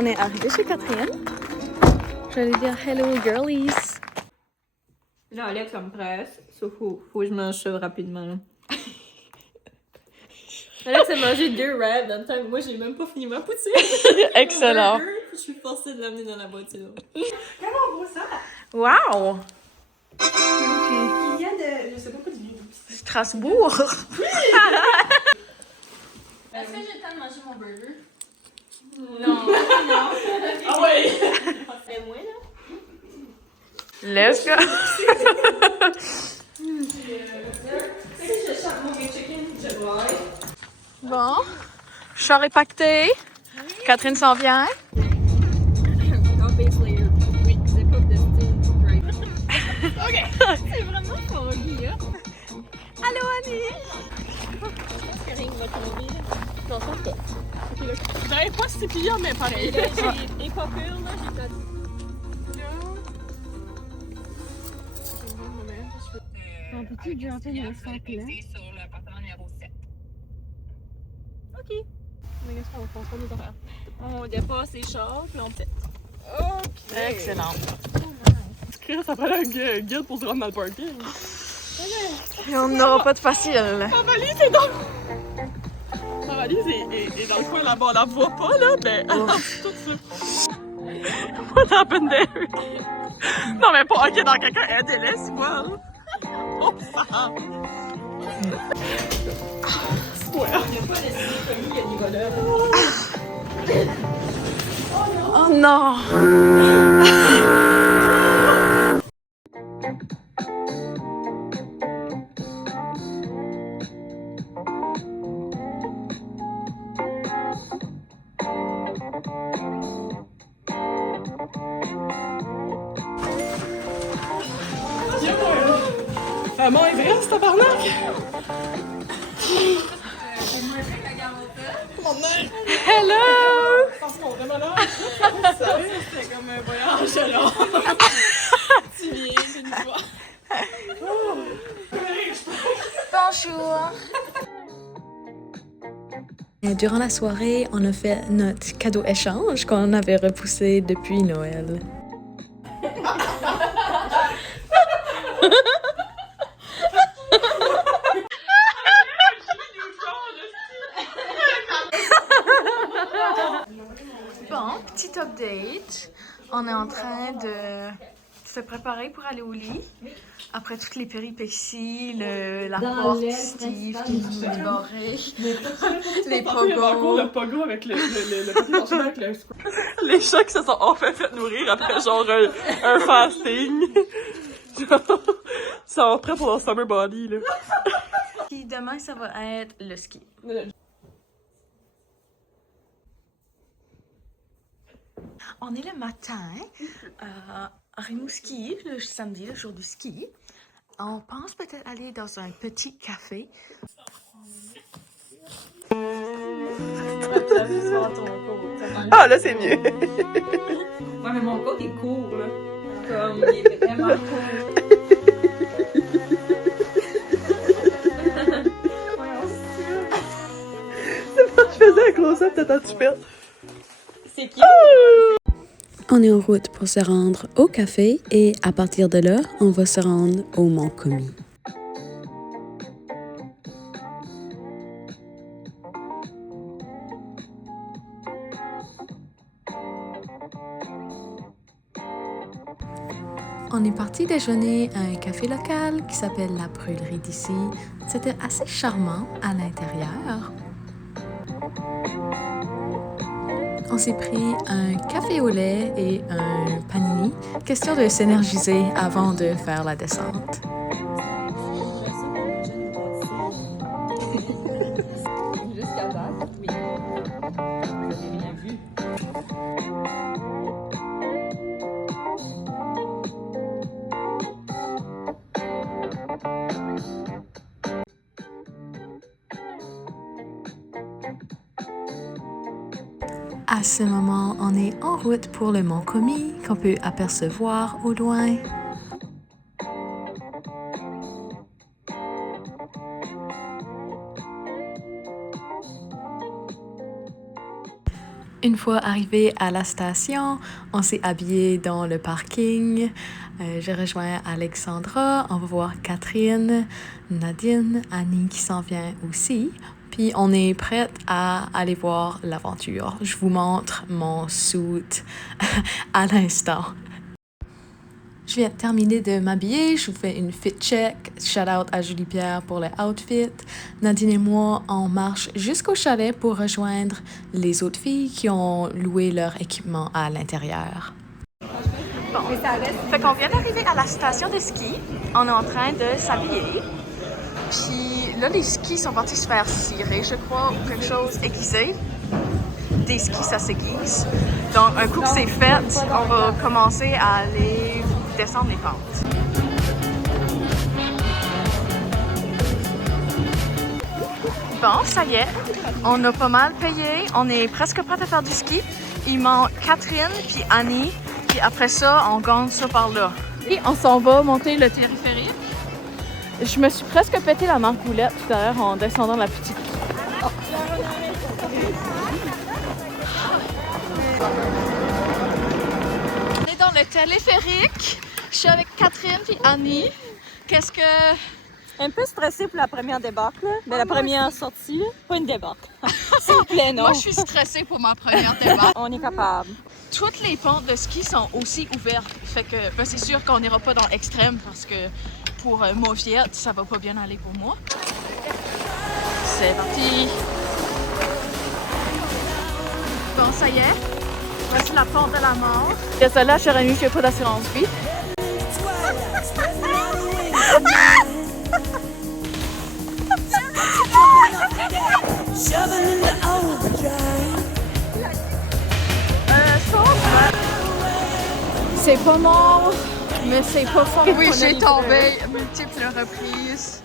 On est arrivé chez Catherine. J'allais dire hello girlies. Là, Alex, ça me presse. Faut que je mange ça rapidement. Là. Alex a mangé 2 wraps dans le temps. Moi, j'ai même pas fini ma poutine. Excellent. Burger, je suis forcée de l'amener dans la voiture. Comment on voit ça? Wow! Il vient de. Je sais pas quoi du Strasbourg! Est-ce que j'ai le temps de manger mon burger? Non. Ah ouais! C'est moi, là? Let's go! Si je chante mon chicken, je vois. Bon, char est pacté. Catherine s'en vient. I'll base later. Oui, zip up the steam right. OK. C'est vraiment foggy, là. Allô, Annie! Est-ce que rien va tomber, là? Non, ça pas. Ben, pas si pire, mais pareil. Et là, j'ai pas peur, là. J'ai pas... On peut-tu dropper le sac là? sur l'appartement numéro 7. OK. Mais qu'est-ce qu'on pense pas nos affaires? On dépasse les chars, puis on pète. OK. Excellent. Ça prend un guide pour se rendre dans le parking. Et on n'aura pas de facile. Ma valise est dans... Ma valise est dans le coin là-bas. On la voit pas, là, mais elle lance tout ça. What happened there? Non, mais pas OK dans quelqu'un. Aidez-les, c'est quoi, là? Oh, ça! Ouais. Il n'y a pas de signe comme il y a des voleurs. Oh non! Maman est vraie, ce tabarnak! Hello! Parce qu'on est vraiment là. C'était comme un voyage long. Tu viens une fois. Bonjour! Durant la soirée, on a fait notre cadeau échange qu'on avait repoussé depuis Noël. Bon, petit update. On est en train de se préparer pour aller au lit. Après toutes les péripéties, la porte, Steve qui est dévoré, les pogos. Le pogo avec le papier parchemin avec le... Les chats qui se sont enfin fait nourrir après genre un fasting. Genre, ils sont prêts pour leur summer body, là. Puis demain, ça va être le ski. On est le matin à Rimouski, le samedi, le jour du ski. On pense peut-être aller dans un petit café. Ah, là, c'est mieux. Ouais, mais mon code est court, là. Comme, il est vraiment court. Je faisais un close-up, t'attends, tu perds. C'est qui? On est en route pour se rendre au café et à partir de là, on va se rendre au Mont Commis. On est parti déjeuner à un café local qui s'appelle La Brûlerie d'ici. C'était assez charmant à l'intérieur. On s'est pris un café au lait et un panini, question de s'énergiser avant de faire la descente. Jusqu'à date, oui. Vous n'avez rien vu. À ce moment, on est en route pour le Mont Commis, qu'on peut apercevoir au loin. Une fois arrivé à la station, on s'est habillé dans le parking. J'ai rejoint Alexandra, on va voir Catherine, Nadine, Annie qui s'en vient aussi. Puis on est prête à aller voir l'aventure. Je vous montre mon suit à l'instant. Je viens de terminer de m'habiller, je vous fais une fit check. Shout out à Julie Pierre pour le outfit. Nadine et moi, on marche jusqu'au chalet pour rejoindre les autres filles qui ont loué leur équipement à l'intérieur. Bon, fait qu'on vient d'arriver à la station de ski. On est en train de s'habiller. Puis là, les skis sont partis se faire cirer, je crois, ou quelque chose, aiguisé. Des skis, ça s'aiguise. Donc, un coup que c'est fait, on va commencer à aller descendre les pentes. Bon, ça y est, on a pas mal payé. On est presque prêt à faire du ski. Il manque Catherine puis Annie. Puis après ça, on gagne ça par là. Et on s'en va monter le téléphérique. Je me suis presque pété la margoulette tout à l'heure en descendant la petite. On est dans le téléphérique. Je suis avec Catherine puis Annie. Qu'est-ce que... Un peu stressée pour la première débarque, là. Mais la première sortie, là, pas une débarque. S'il vous plaît, non. Moi, je suis stressée pour ma première débarque. On est capable. Toutes les pentes de ski sont aussi ouvertes. Fait que ben, c'est sûr qu'on n'ira pas dans l'extrême parce que pour Mauviette, ça va pas bien aller pour moi. C'est parti! Bon, ça y est. Voici la pente de la mort. Désolée, chère amie, je n'ai pas d'assurance vie. C'est pas mort, mais c'est pas fort. Oui, j'ai tombé multiples reprises.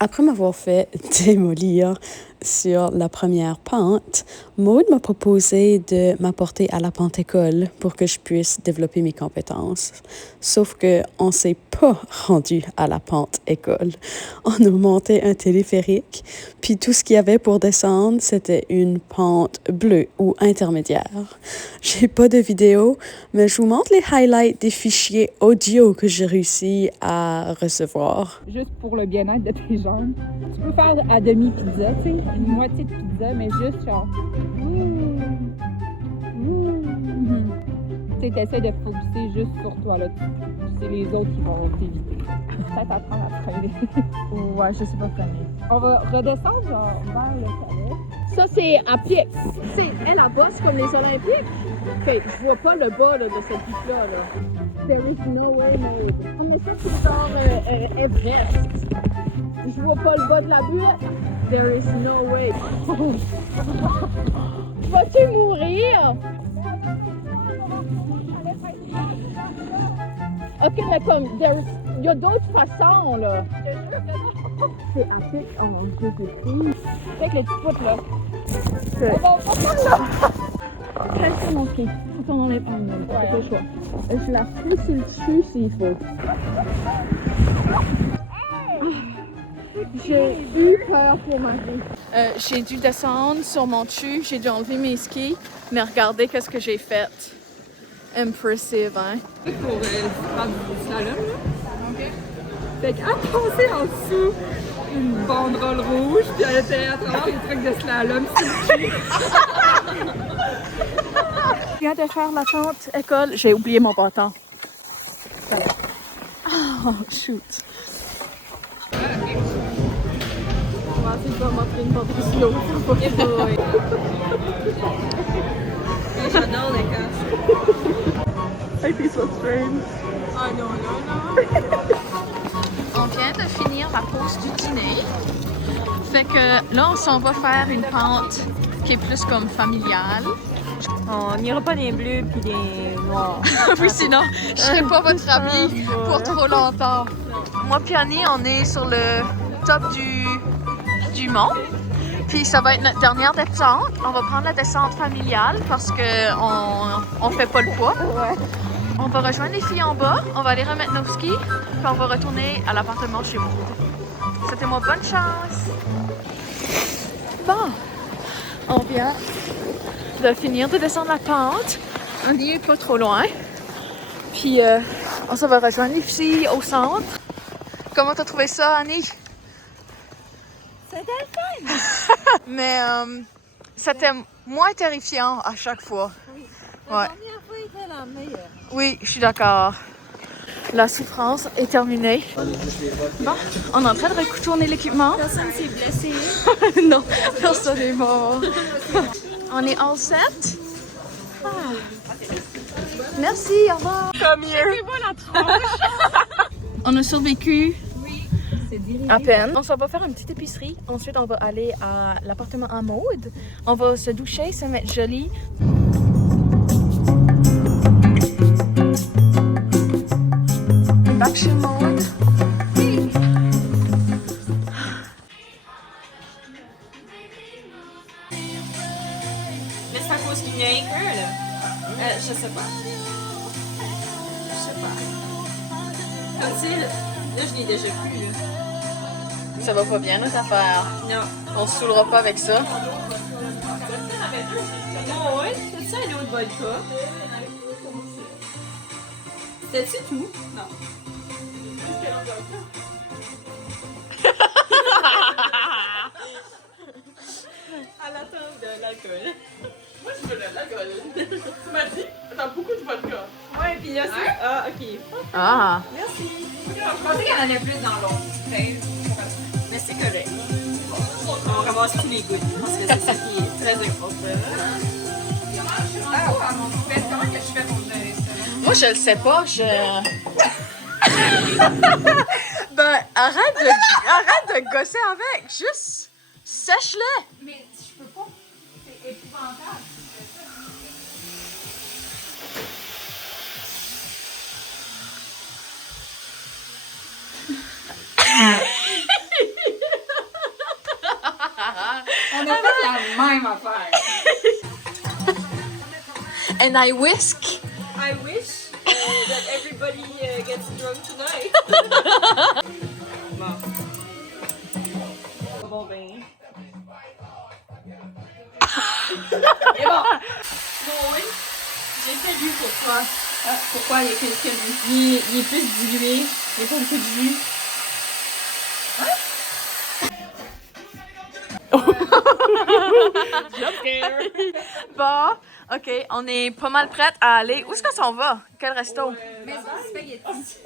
Après m'avoir fait démolir sur la première pente, Maude m'a proposé de m'apporter à la pente école pour que je puisse développer mes compétences. Sauf que on s'est pas rendu à la pente école. On a monté un téléphérique, puis tout ce qu'il y avait pour descendre, c'était une pente bleue ou intermédiaire. J'ai pas de vidéo, mais je vous montre les highlights des fichiers audio que j'ai réussi à recevoir. Juste pour le bien-être de tes jambes. Tu peux faire à demi-pizza, tu sais, une moitié de pizza, mais juste genre... Tu sais, t'essaies de focuser juste sur toi, là. C'est les autres qui vont t'éviter. Peut-être apprendre à freiner. Ouais, je sais pas freiner. On va redescendre, genre, vers le chalet. Ça, c'est à pied. C'est elle à bas, c'est comme les Olympiques. Fait, je vois pas le bas là, de cette butte-là. Là. There is no way, made. Mais ça, c'est genre Everest. Je vois pas le bas de la butte. There is no way. Vas-tu mourir? Ok, mais comme, il y a d'autres façons, là. C'est à pied. Oh mon Dieu, c'est fou. Fait que les petites poutres, là. On va prendre là. Quel sur mon pied. Faut qu'on enlève un même. C'est pas le choix. Je la fous sur le dessus s'il faut. J'ai eu peur pour ma vie. J'ai dû descendre sur mon dessus. J'ai dû enlever mes skis. Mais regardez qu'est-ce que j'ai fait. Impressive, hein? Pour faire du slalom, là. OK. Fait qu'à passer en dessous une banderole rouge, puis elle était à travers les trucs de slalom sur le cul. Je viens de faire la tente école. J'ai oublié mon bâton. Oh, shoot. On va essayer de pas montrer une bande slow. J'adore les casques. I think so strange. Ah non. On vient de finir la pause du dîner. Fait que là, on s'en va faire une pente qui est plus comme familiale. On n'ira pas des bleus puis des noirs. Oui, sinon, je serai pas votre ami pour trop longtemps. Moi et Annie, on est sur le top du mont. Puis ça va être notre dernière descente. On va prendre la descente familiale parce qu'on fait pas le poids. Ouais. On va rejoindre les filles en bas. On va aller remettre nos skis. Puis on va retourner à l'appartement de chez moi. C'était moi bonne chance. Bon, On vient de finir de descendre la pente. On n'y est pas trop loin. Puis on s'en va rejoindre ici au centre. Comment t'as trouvé ça, Annie? C'était fun! Mais c'était moins terrifiant à chaque fois. Oui. Ouais. La dernière fois était la meilleure. Oui, je suis d'accord. La souffrance est terminée. Bon, on est en train de retourner l'équipement. Personne s'est blessé. Non, personne n'est mort. On est all set. Ah. Merci, au revoir. Comme mieux. On a survécu C'est dirigé. à peine. On s'en va faire une petite épicerie. Ensuite, on va aller à l'appartement à Maude. On va se doucher, se mettre joli. Back chez Maude. Mais c'est à cause qu'il y a un cœur, là. Je sais pas. Je sais pas. Comme si, là, je l'ai déjà plus, là. Ça va pas bien notre affaire. Non. On se saoulera pas avec ça. Non, ouais. C'est ça, l'eau de vodka. C'était-tu tout? Non. À l'attente de l'alcool. Moi, je veux de l'alcool. Tu m'as dit, t'as beaucoup de vodka. Ouais, puis là, c'est... Ah, ok. Ah! Merci. Je pensais qu'il y en avait plus dans l'autre. Mais c'est correct. On ramasse tous les gouttes. Parce que c'est ça qui est très important. Comment que je fais pour gérer ça? Moi, je le sais pas, Ben, arrête de gosser avec, juste sèche-le. Mais je peux pas. C'est épouvantable. On a fait la même affaire. And I whisk. I wish that everybody gets drunk tonight. Bon ben. Et bon. Bon oui. J'ai fait du pour toi. Ah, pourquoi il y a quelques jus? Il est plus dilué. Il n'y a pas beaucoup de jus. Bon, ok, on est pas mal prête à aller. Où est-ce qu'on s'en va? Quel resto? Mais spaghetti.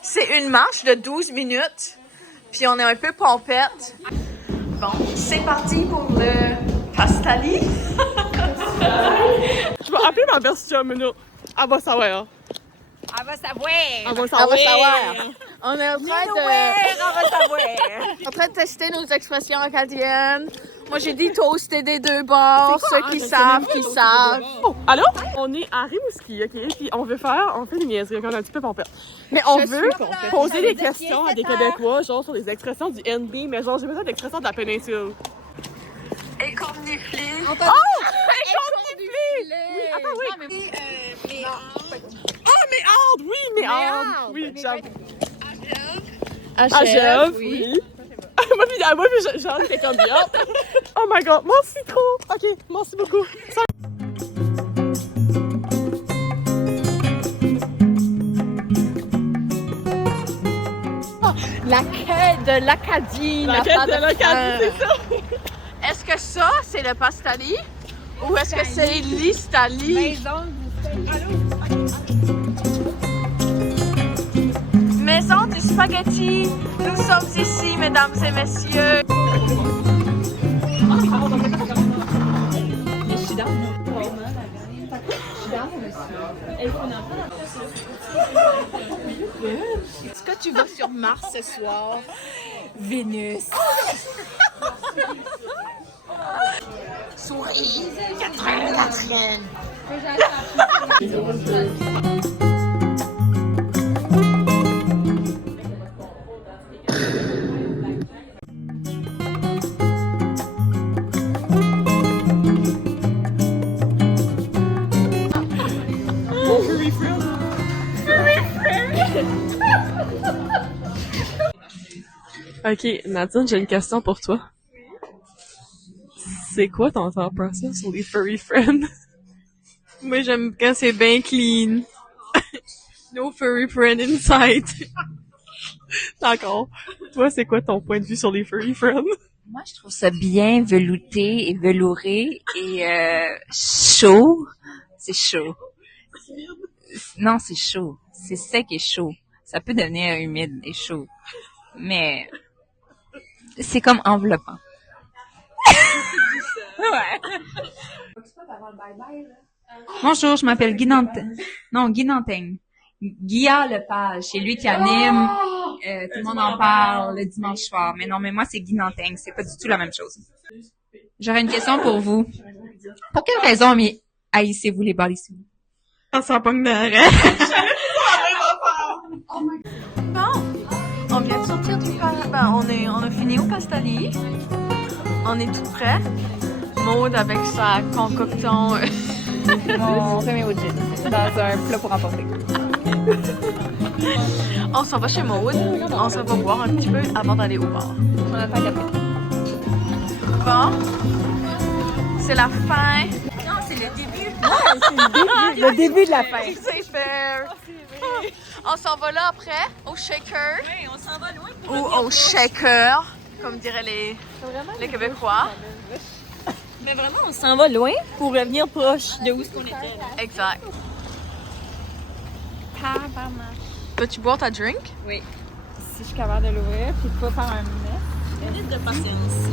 C'est une marche de 12 minutes, puis on est un peu pompette. Bon, c'est parti pour le pastali. Je vais appeler ma best chum, là. Elle va savoir. Elle va savoir. Elle va On savoir. va savoir. On est en train On va savoir. en train de tester nos expressions acadiennes. Moi, j'ai dit toaster des deux bords. Ceux qui savent, qui savent. Oh, allô? On est à Rimouski, OK? Puis on fait des niaiseries, on est un petit peu pompette. Mais on veut poser des questions à des Québécois, genre sur les expressions du NB, mais genre j'ai besoin d'expressions de la péninsule. Écorniflé. Oh! Écorniflé! Oui, attends, oui. Ah, méandre! Oui, méandre! Oui, j'avoue. Agève, oui. Moi, puis j'ai envie quelqu'un de bien. Oh my god, merci trop! OK, merci beaucoup. La quête de l'Acadie. La quête de l'Acadie, c'est ça! Est-ce que ça, c'est le pastali? Ou est-ce que c'est l'istali? Maison du spaghetti. Nous sommes ici, mesdames et messieurs. Est-ce que tu vas sur Mars ce soir? Vénus. Souris. Catherine. Ok, Nadine, j'ai une question pour toi. C'est quoi ton thought process sur les furry friends? Moi, j'aime quand c'est bien clean. No furry friend inside. D'accord. Toi, c'est quoi ton point de vue sur les furry friends? Moi, je trouve ça bien velouté et velouré et chaud. C'est chaud. Non, c'est chaud. C'est sec et chaud. Ça peut devenir humide et chaud. Mais c'est comme enveloppant. Ouais. Bonjour, je m'appelle Guy Nantaigne. Non, Guy Nantaigne. Guilla Lepage, c'est lui qui anime. Tout le monde en parle le dimanche soir. Mais non, mais moi, c'est Guy Nantaigne. C'est pas du tout la même chose. J'aurais une question pour vous. Pour quelle raison haïssez-vous les balissous? On s'en pogne de Bon, on vient de sortir du on a fini au Pastali. On est tout prêt. Maude avec sa concoction. Mon Rémi au gin, dans un plat pour emporter. On s'en va chez Maude. On s'en va boire un petit peu avant d'aller au bar. On attend un café. Bon, c'est la fin. Non, c'est le début. Le début de la fin. C'est fair. On s'en va là après, au shaker. Oui, on s'en va loin. Ou au shaker, comme diraient les Québécois. Mais vraiment, on s'en va loin pour revenir proche de où est-ce qu'on était. Exact. Peux-tu boire ta drink? Si je suis capable de l'ouvrir puis de pas faire un mess. Minute de patience.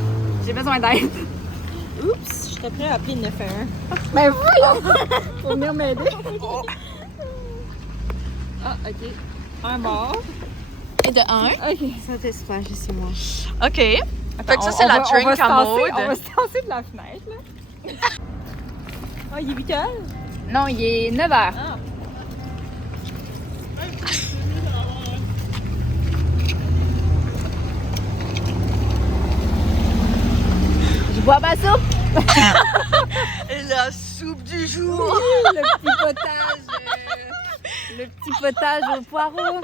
J'ai besoin d'aide. Oups, j'étais prêt à appeler 911. Ben voyons! Faut venir m'aider. Ah, ok. Un bar. Et de un. Ok. Ça t'espère, ici, moi. OK. Fait que ça, c'est la drink à Maude. On va se tasser de la fenêtre, là. Ah, il est 8 heures? Non, il est 9 h. Ah. Je bois ma soupe. Et la soupe du jour. Le petit potage au poireau.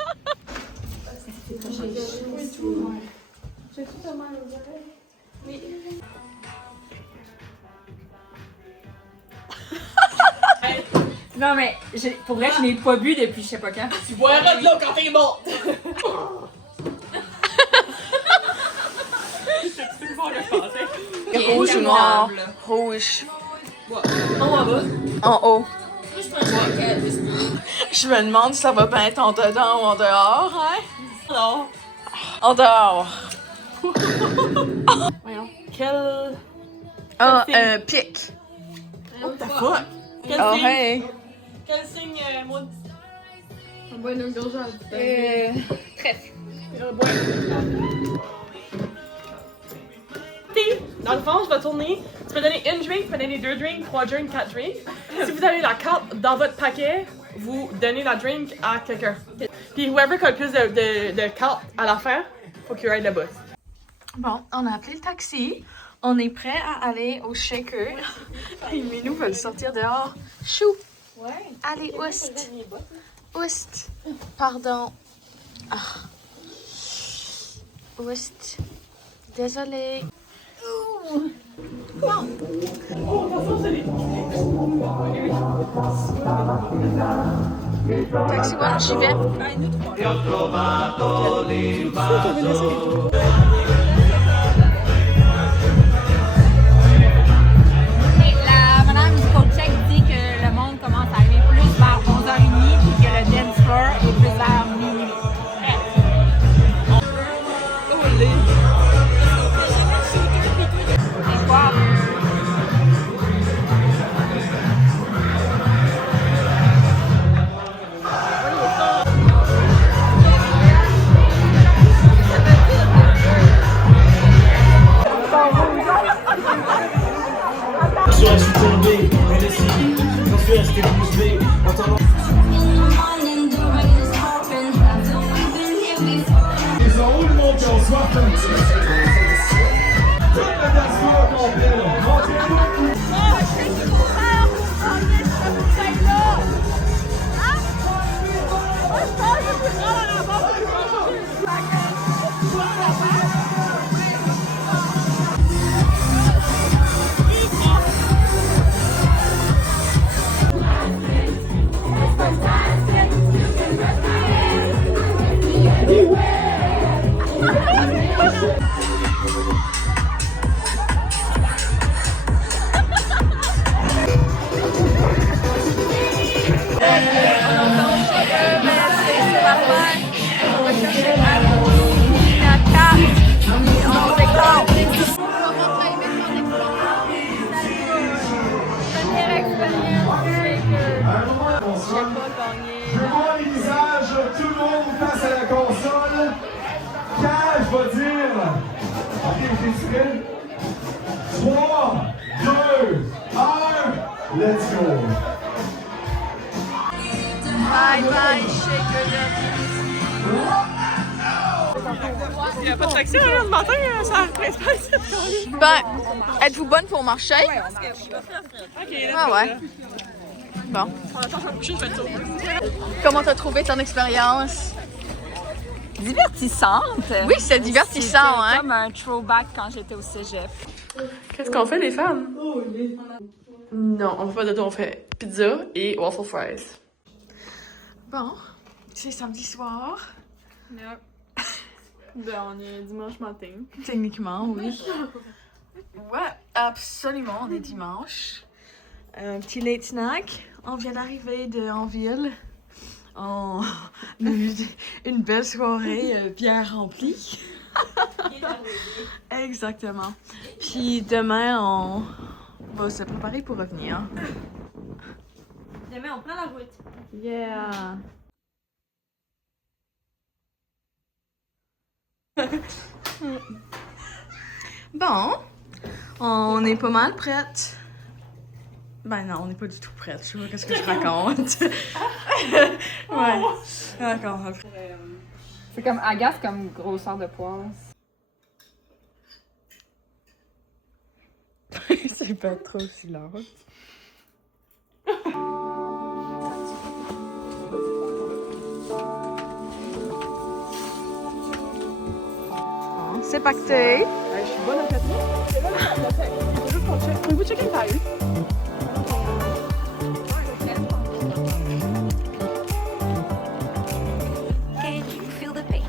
Non mais pour vrai je n'ai pas bu depuis je sais pas quand. Tu boiras de l'eau quand t'es mort! Rouge ou noir? Rouge. En haut. Je me demande si ça va bien être en dedans ou en dehors, hein? Non. En dehors. Voyons. Quel Ah, pique. What the fuck? Quel Oh, signe? hey. Quel signe, Maud? Trèfle. Dans le fond, je vais tourner. Tu peux donner une drink, tu peux donner 2 drinks, 3 drinks, 4 drinks. Si vous avez la carte dans votre paquet, vous donnez la drink à quelqu'un. Puis whoever a le plus de cartes à la fin, faut qu'il ride le bus. Bon, on a appelé le taxi. On est prêt à aller au shaker. Et Minou veut sortir dehors. Chou! Ouais. Allez, oust! Oust! Pardon. Ah. Oust. Désolée. Taxi One, j'y vais. La madame du coach-check dit que le monde commence à arriver plus vers 11h30 puis que le dance floor est plus vers minuit. C'est quoi? Je suis tombé, mais les signes, j'en suis resté bouche bée. Entendant les enroulements qui en soient comme toute la diaspora complet, rentrez-nous. Je vois les visages, tout le monde face à la console. Quand je vais dire, ok, vous êtes prêts? 3, 2, 1, let's go! Bye bye, Shaker Il n'y a pas de taxi hein, le matin, ça reste pas ici. Ben, êtes-vous bonne pour marcher? Ok, Ah ouais. Bon. Je fais le tour. Comment t'as trouvé ton expérience? Divertissante. Oui, c'est divertissant, hein? Comme un throwback quand j'étais au cégep. Qu'est-ce qu'on fait, les femmes? Non, on fait pas de tout, on fait pizza et waffle fries. Bon, c'est samedi soir. Ben, on est dimanche matin. Techniquement, oui. Ouais, absolument, on est dimanche. Un petit late snack. On vient d'arriver en ville. On a eu une belle soirée bien remplie. Exactement. Puis demain, on va se préparer pour revenir. Demain, on prend la route. Yeah! Bon, on est pas mal prête. Ben non, on n'est pas du tout prête. Je sais pas qu'est-ce que je raconte. Ouais. D'accord. C'est comme agace comme grosseur de poils. C'est pas trop silence. Bon, c'est pacté. Je suis bonne à faire ça. Il faut juste qu'on check. Pouvez-vous checker le taille?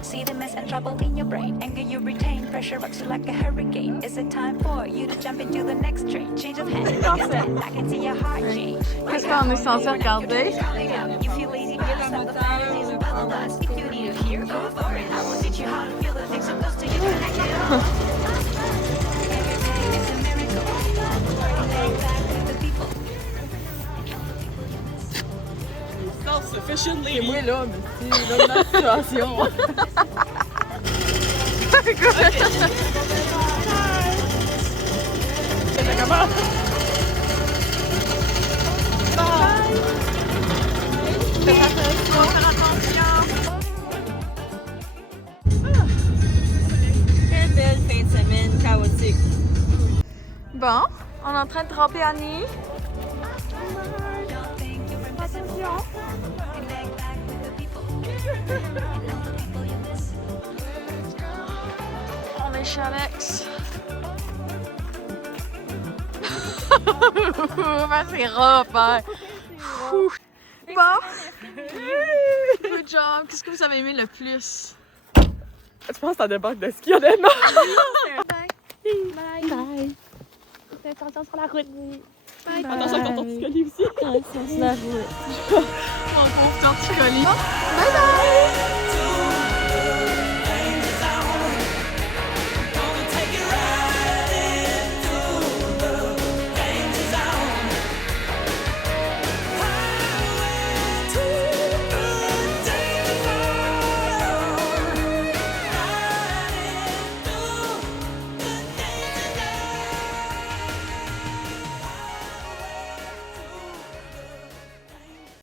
See the mess and trouble in your brain. Anger you retain, pressure rocks you like a hurricane. Is it time for you to jump into the next train? Change of hand, I can see your heart change. Qu'est-ce qu'on est censé regarder? You feel lazy, but yourself the fantasies of all of us. If you need to hear, go for it. I will teach you how to feel the things so close to you. Everything is a miracle. Back to the people. Self-sufficient lady. C'est moi là, mais c'est dans la situation. Comment? Quelle belle fin de semaine chaotique. Bon, on est en train de tremper Annie. On est chez Alex. C'est rough, hein? Bon. Good job. Qu'est-ce que vous avez aimé le plus? Je pense que ça débarque de ski, honnêtement. Bye. Bye. Faites attention sur la route. Bye. Attention avec ton torticolis aussi. Attention sur la route. Mon pauvre torticolis. Bye bye!